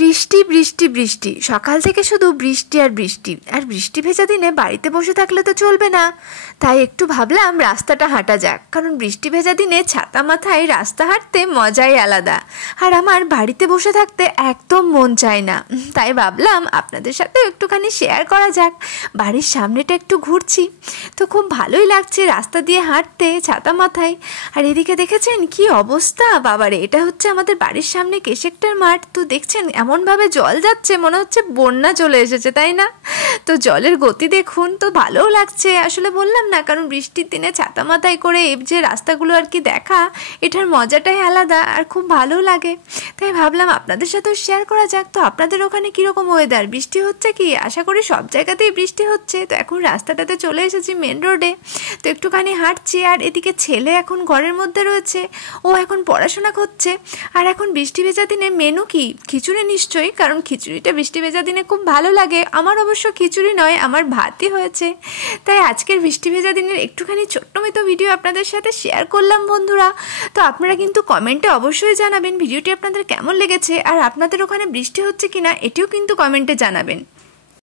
বৃষ্টি বৃষ্টি বৃষ্টি সকাল থেকে শুধু বৃষ্টি আর বৃষ্টি আর বৃষ্টি ভেজা দিনে বাড়িতে বসে থাকলে তো চলবে না। তাই একটু ভাবলাম রাস্তাটা হাঁটা যাক, কারণ বৃষ্টি ভেজা দিনে ছাতা মাথায় রাস্তা হাঁটতে মজাই আলাদা। আর আমার বাড়িতে বসে থাকতে একদম মন চায় না, তাই ভাবলাম আপনাদের সাথেও একটুখানি শেয়ার করা যাক। বাড়ির সামনেটা একটু ঘুরছি, তো খুব ভালোই লাগছে রাস্তা দিয়ে হাঁটতে ছাতা মাথায়। আর এদিকে দেখেছেন কি অবস্থা, বাবারে, এটা হচ্ছে আমাদের বাড়ির সামনে কেশেকটার মাঠ। তো দেখছেন এমনভাবে জল যাচ্ছে, মনে হচ্ছে বন্যা চলে এসেছে, তাই না? তো জলের গতি দেখুন, তো ভালোও লাগছে। আসলে বললাম না, কারণ বৃষ্টির দিনে ছাতা মাথায় করে এই যে রাস্তাগুলো আর কি দেখা, এটার মজাটাই আলাদা আর খুব ভালোও লাগে। তাই ভাবলাম আপনাদের সাথেও শেয়ার করা যাক। তো আপনাদের ওখানে কীরকম ওয়েদার, বৃষ্টি হচ্ছে কি? আশা করি সব জায়গাতেই বৃষ্টি হচ্ছে। তো এখন রাস্তাটাতে চলে এসেছি মেন রোডে, তো একটুখানি হাঁটছি। আর এদিকে ছেলে এখন ঘরের মধ্যে রয়েছে, ও এখন পড়াশোনা করছে। আর এখন বৃষ্টি ভেজা দিনে মেনু কি? খিচুড়ি নিশ্চয়ই, কারণ খিচুড়িটা বৃষ্টি ভেজা দিনে খুব ভালো লাগে। আমার অবশ্য খিচুড়ি নয়, আমার ভাতই হয়েছে। তাই আজকের বৃষ্টি ভেজা দিনের একটুখানি ছোট্ট মতো ভিডিও আপনাদের সাথে শেয়ার করলাম বন্ধুরা। তো আপনারা কিন্তু কমেন্টে অবশ্যই জানাবেন ভিডিওটি আপনাদের কেমন লেগেছে, আর আপনাদের ওখানে বৃষ্টি হচ্ছে কিনা এটিও কিন্তু কমেন্টে জানাবেন।